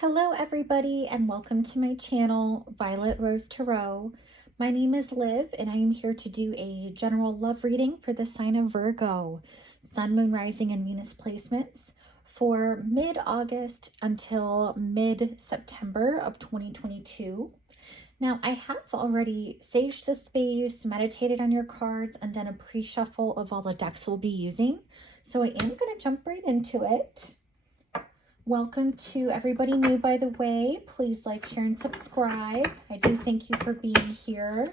Hello everybody and welcome to my channel, Violet Rose Tarot. My name is Liv and I am here to do a general love reading for the sign of Virgo, Sun, Moon, Rising, and Venus placements for mid-August until mid-September of 2022. Now, I have already saged the space, meditated on your cards, and done a pre-shuffle of all the decks we'll be using. So I am going to jump right into it. Welcome to everybody new, by the way. Please like, share, and subscribe. I do thank you for being here.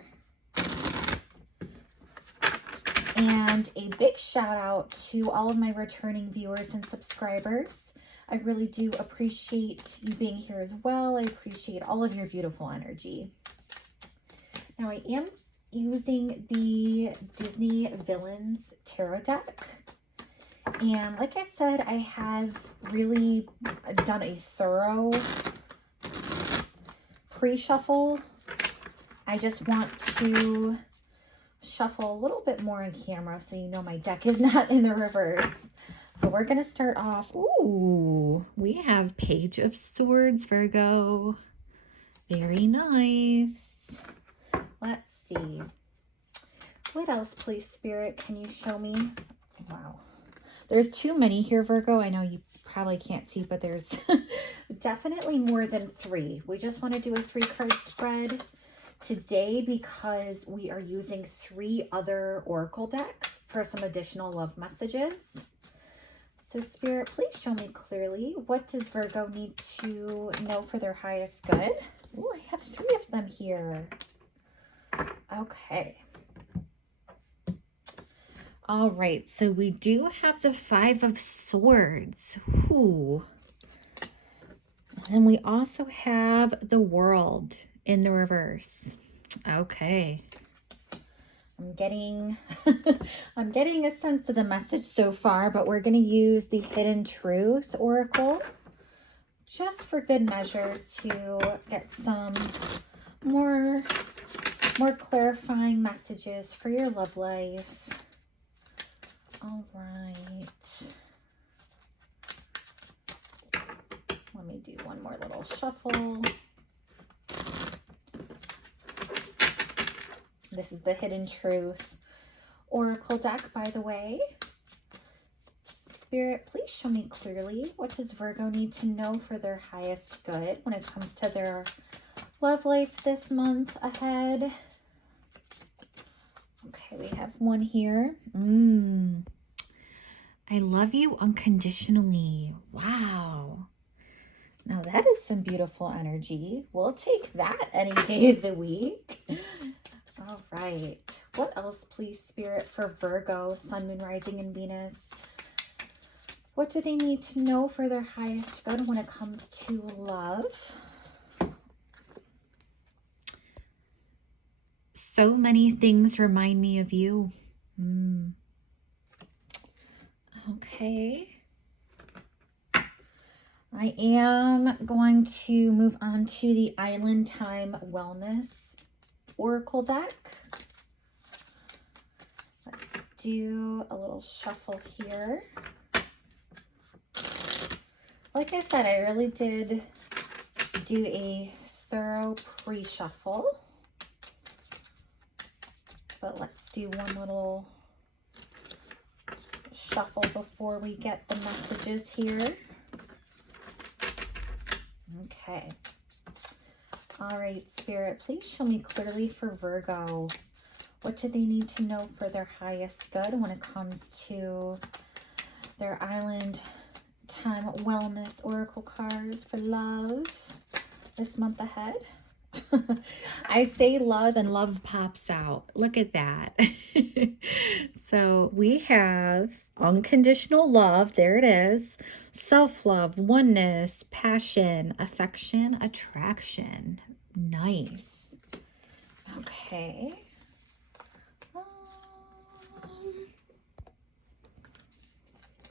And a big shout out to all of my returning viewers and subscribers. I really do appreciate you being here as well. I appreciate all of your beautiful energy. Now, I am using the Disney Villains Tarot deck. And like I said, I have really done a thorough pre-shuffle. I just want to shuffle a little bit more on camera so you know my deck is not in the reverse. But we're going to start off. Ooh, we have Page of Swords, Virgo. Very nice. Let's see. What else, please, Spirit, can you show me? Wow. There's too many here, Virgo. I know you probably can't see, but there's definitely more than 3. We just want to do a 3-card spread today because we are using 3 other oracle decks for some additional love messages. So, Spirit, please show me clearly. What does Virgo need to know for their highest good? Oh, I have 3 of them here. Okay. All right, so we do have the 5 of Swords. Ooh. And we also have the World in the reverse. Okay. I'm getting I'm getting a sense of the message so far, but we're going to use the Hidden Truth Oracle just for good measure to get some more clarifying messages for your love life. All right. Let me do one more little shuffle. This is the Hidden Truth Oracle deck, by the way. Spirit, please show me clearly. What does Virgo need to know for their highest good when it comes to their love life this month ahead? Okay, we have one here. I love you unconditionally. Wow. Now that is some beautiful energy. We'll take that any day of the week. All right. What else, please, Spirit, for Virgo, Sun, Moon, Rising, and Venus? What do they need to know for their highest good when it comes to love? So many things remind me of you. Okay. I am going to move on to the Island Time Wellness Oracle deck. Let's do a little shuffle here. Like I said, I really did do a thorough pre-shuffle. But let's do one little shuffle before we get the messages here. Okay. All right, Spirit, please show me clearly for Virgo. What do they need to know for their highest good when it comes to their Island Time Wellness Oracle cards for love this month ahead? I say love and love pops out. Look at that. So we have unconditional love. There it is. Self-love, oneness, passion, affection, attraction. Nice. Okay.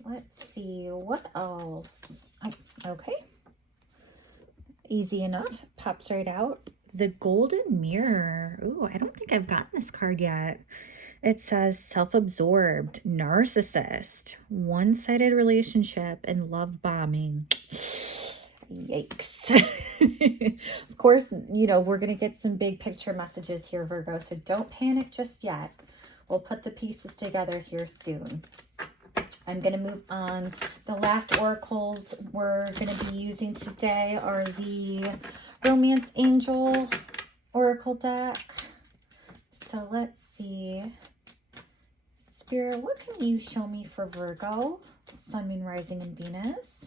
Let's see. What else? Okay. Easy enough. Pops right out. The Golden Mirror. Ooh, I don't think I've gotten this card yet. It says self-absorbed, narcissist, one-sided relationship, and love bombing. Yikes. Of course, you know, we're going to get some big picture messages here, Virgo, so don't panic just yet. We'll put the pieces together here soon. I'm going to move on. The last oracles we're going to be using today are the Romance Angel Oracle deck. So let's see. Spirit, what can you show me for Virgo, Sun, Moon, Rising, and Venus?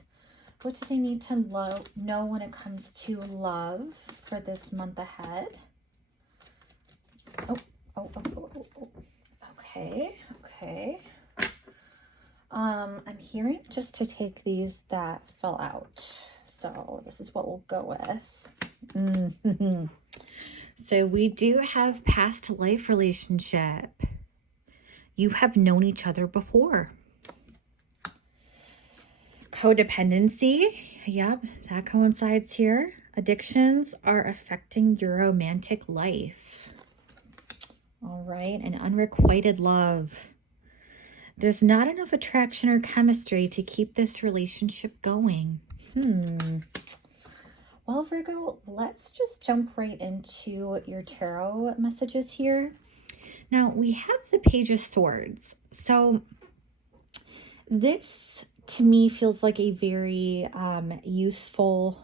What do they need to know when it comes to love for this month ahead? Oh. Okay. I'm hearing just to take these that fell out. So this is what we'll go with. So we do have past life relationship. You have known each other before. Codependency. Yep, that coincides here. Addictions are affecting your romantic life. All right, and unrequited love. There's not enough attraction or chemistry to keep this relationship going. Well, Virgo, let's just jump right into your tarot messages here. Now, we have the Page of Swords. So this, to me, feels like a very youthful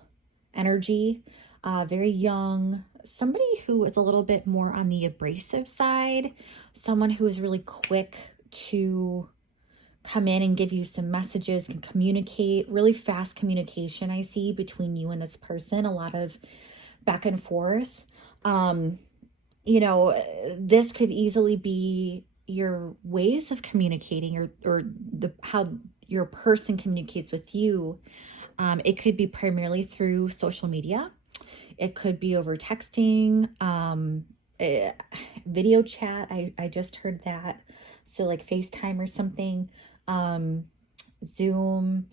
energy, very young, somebody who is a little bit more on the abrasive side, someone who is really quick to come in and give you some messages, can communicate, really fast communication I see between you and this person, a lot of back and forth. You know, this could easily be your ways of communicating or how your person communicates with you. It could be primarily through social media. It could be over texting, video chat. I just heard that. So like FaceTime or something, Zoom.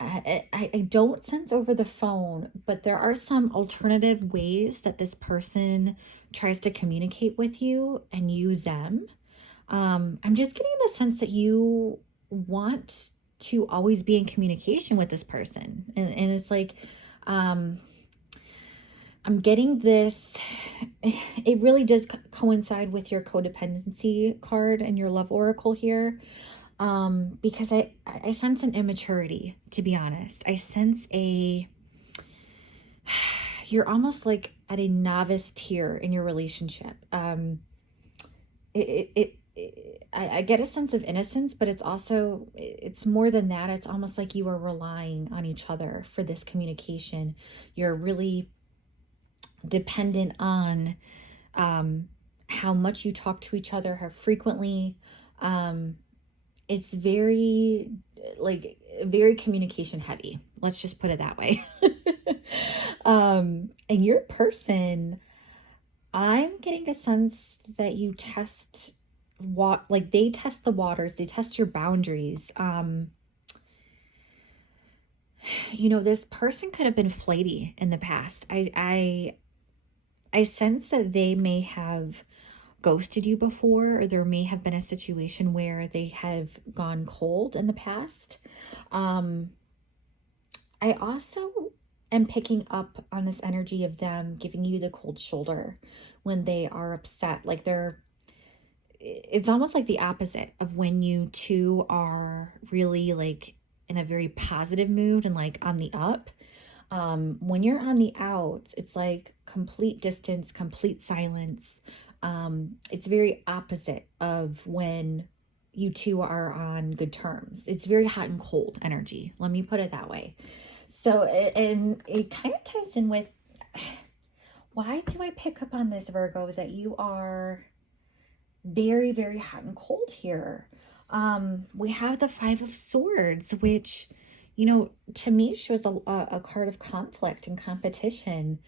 I don't sense over the phone, but there are some alternative ways that this person tries to communicate with you and you them. I'm just getting the sense that you want to always be in communication with this person. And it's like, I'm getting this, it really does coincide with your codependency card and your love oracle here. Because I sense an immaturity, to be honest. I sense you're almost like at a novice tier in your relationship. I get a sense of innocence, but it's more than that. It's almost like you are relying on each other for this communication. You're really dependent on how much you talk to each other, how frequently. It's very communication heavy. Let's just put it that way. And your person, I'm getting a sense that you test they test the waters, they test your boundaries. You know, this person could have been flighty in the past. I sense that they may have ghosted you before, or there may have been a situation where they have gone cold in the past. I also am picking up on this energy of them giving you the cold shoulder when they are upset. Like it's almost like the opposite of when you two are really like in a very positive mood and like on the up. When you're on the outs, it's like complete distance, complete silence. It's very opposite of when you two are on good terms. It's very hot and cold energy. Let me put it that way. So, and it kind of ties in with, why do I pick up on this, Virgo, that you are very, very hot and cold here? We have the Five of Swords, which, you know, to me shows a card of conflict and competition.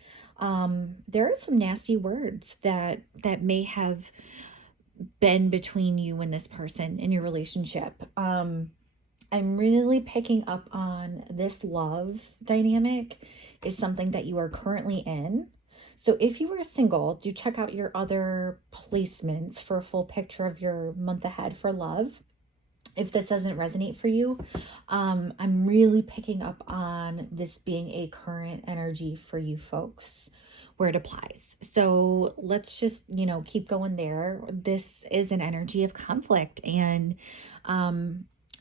There are some nasty words that may have been between you and this person in your relationship. I'm really picking up on this love dynamic is something that you are currently in. So if you are single, do check out your other placements for a full picture of your month ahead for love. if this doesn't resonate for you, I'm really picking up on this being a current energy for you folks where it applies. So let's just, keep going there. This is an energy of conflict and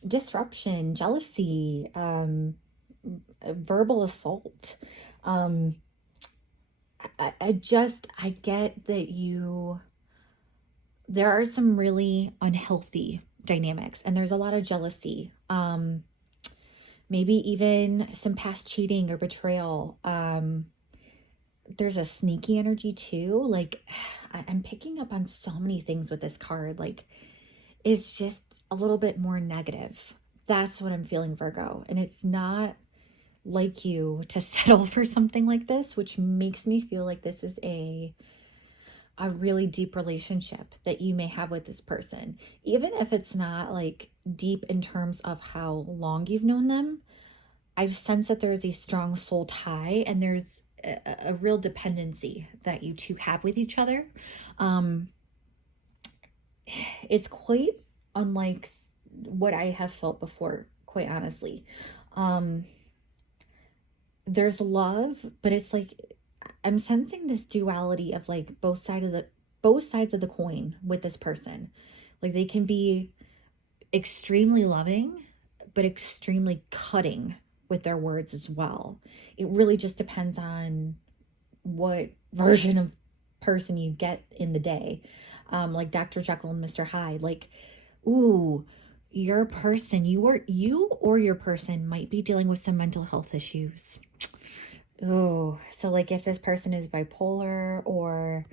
disruption, jealousy, verbal assault. I get that there are some really unhealthy dynamics and there's a lot of jealousy. Maybe even some past cheating or betrayal. There's a sneaky energy too. Like, I'm picking up on so many things with this card. Like, it's just a little bit more negative. That's what I'm feeling, Virgo. And it's not like you to settle for something like this, which makes me feel like this is a really deep relationship that you may have with this person. Even if it's not like deep in terms of how long you've known them, I've sensed that there's a strong soul tie and there's a real dependency that you two have with each other. It's quite unlike what I have felt before, quite honestly. There's love, but it's like I'm sensing this duality of like both sides of the coin with this person. Like they can be extremely loving, but extremely cutting with their words as well. It really just depends on what version of person you get in the day. Like Dr. Jekyll and Mr. Hyde. Like, ooh, your person, you or your person might be dealing with some mental health issues. Oh, so like if this person is bipolar or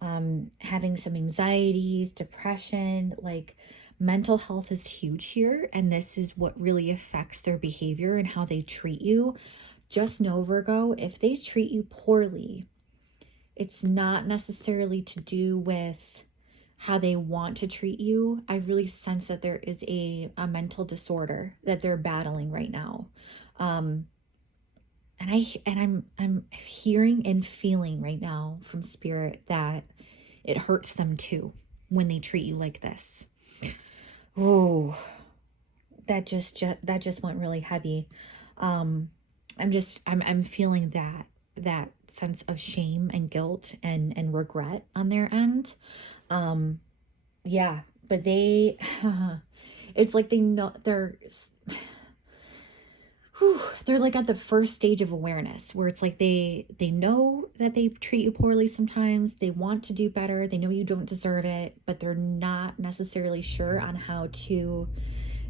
having some anxieties, depression, like mental health is huge here. And this is what really affects their behavior and how they treat you. Just know, Virgo, if they treat you poorly, it's not necessarily to do with how they want to treat you. I really sense that there is a mental disorder that they're battling right now. And I'm hearing and feeling right now from spirit that it hurts them too when they treat you like this. Oh, that just went really heavy. I'm feeling that sense of shame and guilt and regret on their end. Yeah, but they it's like they know they're like at the first stage of awareness where it's like they know that they treat you poorly sometimes. They want to do better. They know you don't deserve it, but they're not necessarily sure on how to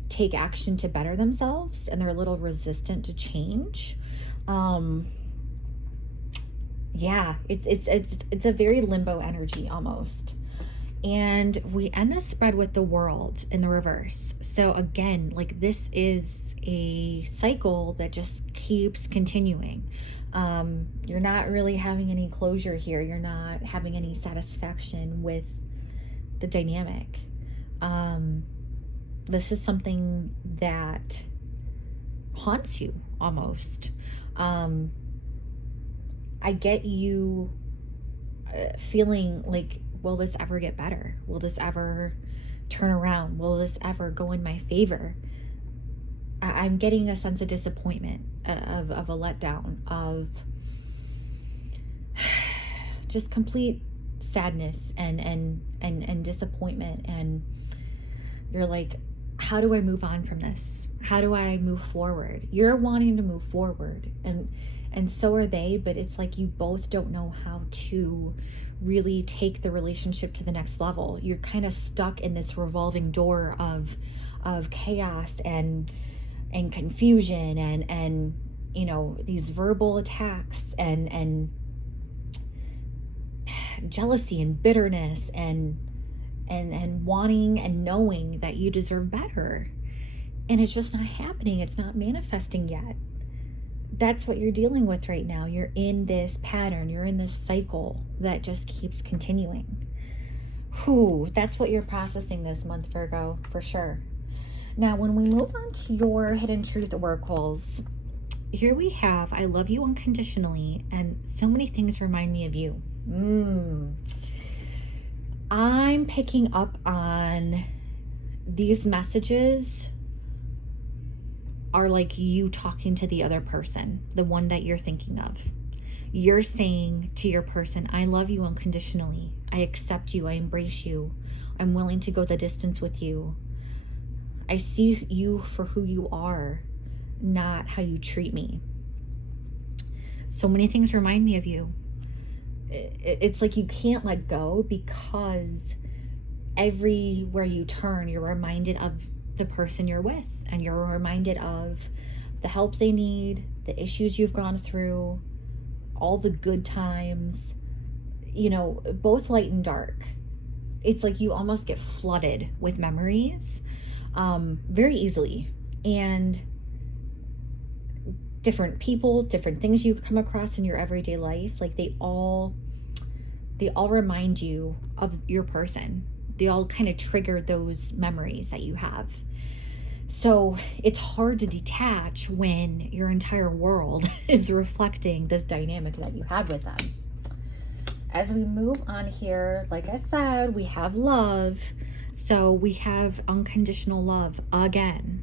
take action to better themselves, and they're a little resistant to change. Yeah, it's a very limbo energy almost. And we end the spread with the World in the reverse. So again, like this is a cycle that just keeps continuing. You're not really having any closure here. You're not having any satisfaction with the dynamic. This is something that haunts you almost. I get you feeling like, will this ever get better? Will this ever turn around? Will this ever go in my favor? I'm getting a sense of disappointment, of a letdown, of just complete sadness and disappointment. And you're like, how do I move on from this? How do I move forward? You're wanting to move forward, and so are they, but it's like you both don't know how to really take the relationship to the next level. You're kind of stuck in this revolving door of chaos and confusion and these verbal attacks and jealousy and bitterness and wanting and knowing that you deserve better, and it's just not happening. It's not manifesting yet. That's what you're dealing with right now. You're in this pattern. You're in this cycle that just keeps continuing. That's what you're processing this month, Virgo, for sure. Now, when we move on to your hidden truth oracles, here we have, I love you unconditionally, and so many things remind me of you. I'm picking up on these messages are like you talking to the other person, the one that you're thinking of. You're saying to your person, I love you unconditionally. I accept you. I embrace you. I'm willing to go the distance with you. I see you for who you are, not how you treat me. So many things remind me of you. It's like you can't let go, because everywhere you turn, you're reminded of the person you're with, and you're reminded of the help they need, the issues you've gone through, all the good times, you know, both light and dark. It's like you almost get flooded with memories very easily. And different people, different things you come across in your everyday life, like they all remind you of your person. They all kind of trigger those memories that you have. So it's hard to detach when your entire world is reflecting this dynamic that you had with them. As we move on here, like I said, we have love. So we have unconditional love again.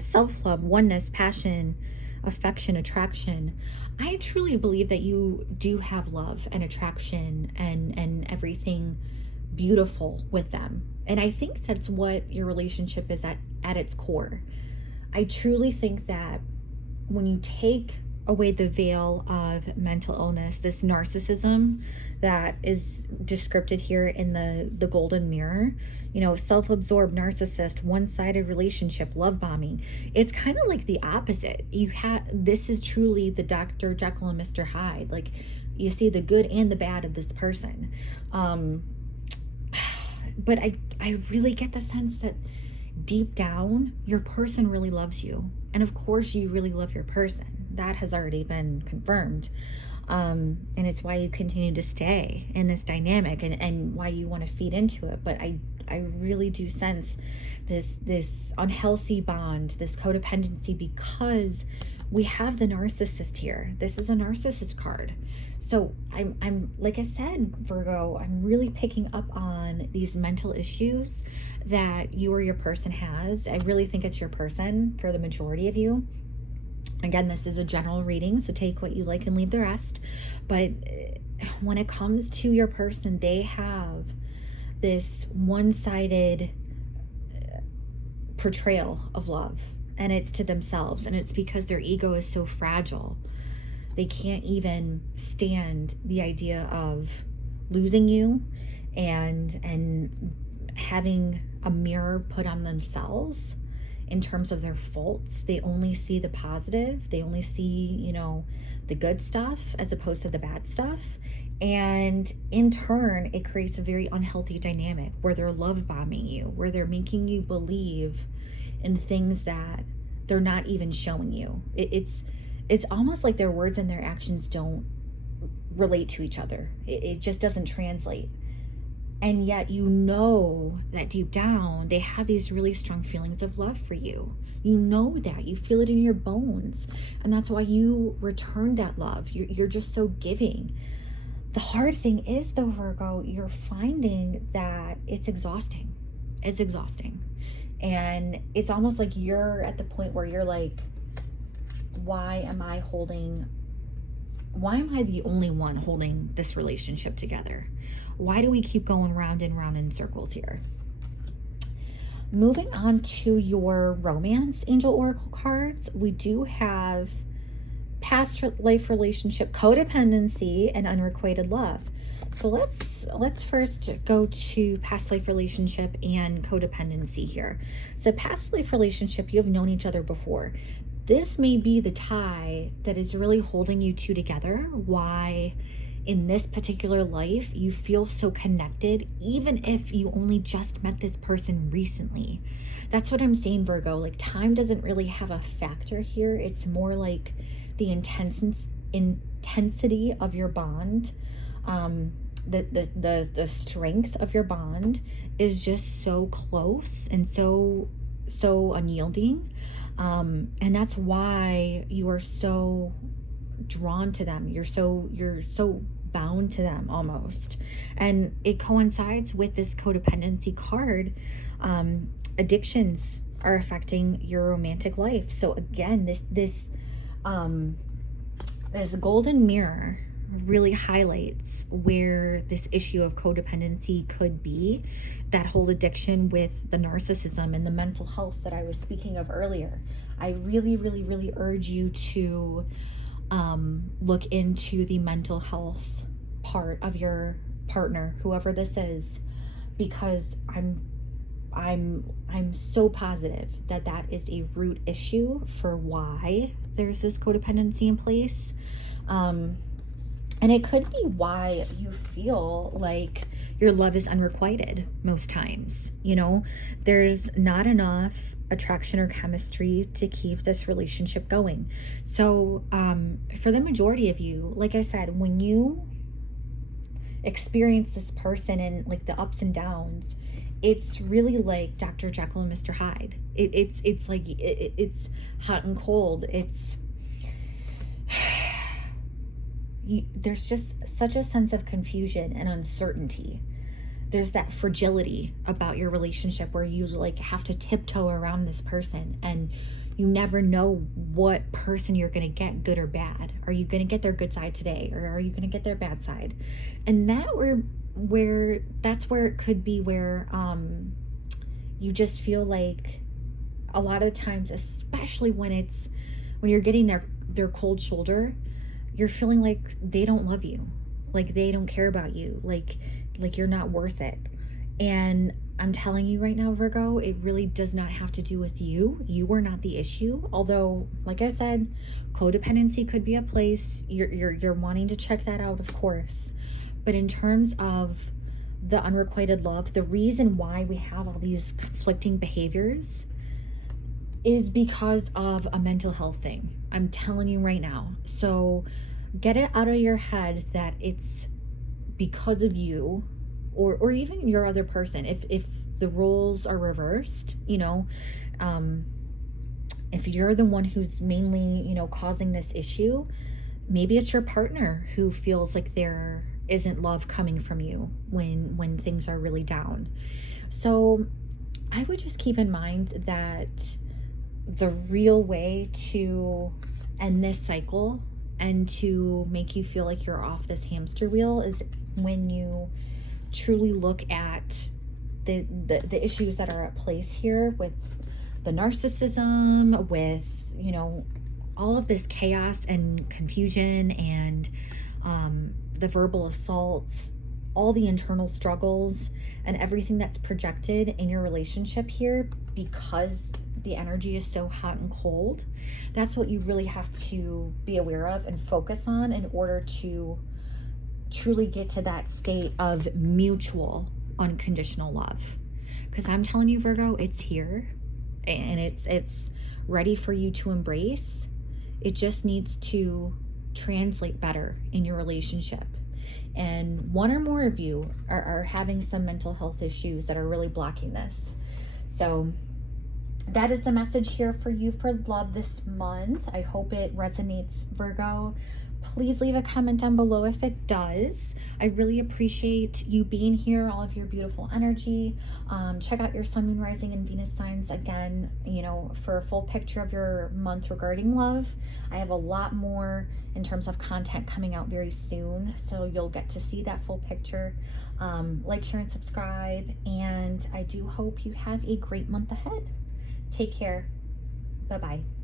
Self-love, oneness, passion, affection, attraction. I truly believe that you do have love and attraction and everything beautiful with them. And I think that's what your relationship is at its core. I truly think that when you take away the veil of mental illness, this narcissism that is described here in the golden mirror, you know, self-absorbed narcissist, one-sided relationship, love bombing, it's kind of like the opposite. This is truly the Dr. Jekyll and Mr. Hyde. Like, you see the good and the bad of this person. But I really get the sense that deep down, your person really loves you. And of course, you really love your person. That has already been confirmed. And it's why you continue to stay in this dynamic, and why you want to feed into it. But I really do sense this unhealthy bond, this codependency, because we have the narcissist here. This is a narcissist card. So I'm like I said, Virgo, I'm really picking up on these mental issues that you or your person has. I really think it's your person for the majority of you. Again, this is a general reading, so take what you like and leave the rest. But when it comes to your person, they have this one-sided portrayal of love, and it's to themselves, and it's because their ego is so fragile. They can't even stand the idea of losing you and having a mirror put on themselves in terms of their faults. They only see the positive. They only see, you know, the good stuff as opposed to the bad stuff. And in turn, it creates a very unhealthy dynamic where they're love bombing you, where they're making you believe in things that they're not even showing you. It's almost like their words and their actions don't relate to each other. It just doesn't translate. And yet you know that deep down, they have these really strong feelings of love for you. You know that. You feel it in your bones. And that's why you return that love. You're just so giving. The hard thing is, though, Virgo, you're finding that it's exhausting. It's exhausting. And it's almost like you're at the point where you're like, why am I the only one holding this relationship together? Why do we keep going round and round in circles here? Moving on to your romance angel oracle cards, we do have past life relationship, codependency, and unrequited love. So let's first go to past life relationship and codependency here. So past life relationship, you have known each other before. This may be the tie that is really holding you two together. Why in this particular life you feel so connected, even if you only just met this person recently. That's what I'm saying, Virgo. Like, time doesn't really have a factor here. It's more like the intensity of your bond, the strength of your bond is just so close and so unyielding. And that's why you are so drawn to them. You're so bound to them almost. And it coincides with this codependency card. Addictions are affecting your romantic life. So again, this golden mirror really highlights where this issue of codependency could be, that whole addiction with the narcissism and the mental health that I was speaking of earlier. I really, really, really urge you to look into the mental health part of your partner, whoever this is, because I'm so positive that that is a root issue for why there's this codependency in place. And it could be why you feel like your love is unrequited most times. You know, there's not enough attraction or chemistry to keep this relationship going. So for the majority of you, like I said, when you experience this person and like the ups and downs, it's really like Dr. Jekyll and Mr. Hyde. It's like it's hot and cold. There's just such a sense of confusion and uncertainty. There's that fragility about your relationship where you like have to tiptoe around this person, and you never know what person you're going to get, good or bad. Are you going to get their good side today, or are you going to get their bad side? And that's where it could be where you just feel like a lot of the times, especially when you're getting their cold shoulder, you're feeling like they don't love you, like they don't care about you, like you're not worth it. And I'm telling you right now, Virgo, it really does not have to do with you. You are not the issue. Although, like I said, codependency could be a place. You're wanting to check that out, of course. But in terms of the unrequited love, the reason why we have all these conflicting behaviors is because of a mental health thing. I'm telling you right now. So get it out of your head that it's because of you or even your other person. If the roles are reversed, you know, if you're the one who's mainly, you know, causing this issue, maybe it's your partner who feels like there isn't love coming from you when things are really down. So I would just keep in mind that the real way to end this cycle and to make you feel like you're off this hamster wheel is when you truly look at the issues that are at place here with the narcissism, with, you know, all of this chaos and confusion and the verbal assaults, all the internal struggles and everything that's projected in your relationship here because the energy is so hot and cold. That's what you really have to be aware of and focus on in order to truly get to that state of mutual unconditional love. Because I'm telling you, Virgo, it's here and it's ready for you to embrace. It just needs to translate better in your relationship. And one or more of you are having some mental health issues that are really blocking this. So that is the message here for you for love this month. I hope it resonates, Virgo. Please leave a comment down below if it does. I really appreciate you being here, all of your beautiful energy. Check out your sun, moon, rising, and Venus signs again, you know, for a full picture of your month regarding love. I have a lot more in terms of content coming out very soon, so you'll get to see that full picture. Like, share, and subscribe, and I do hope you have a great month ahead. Take care. Bye-bye.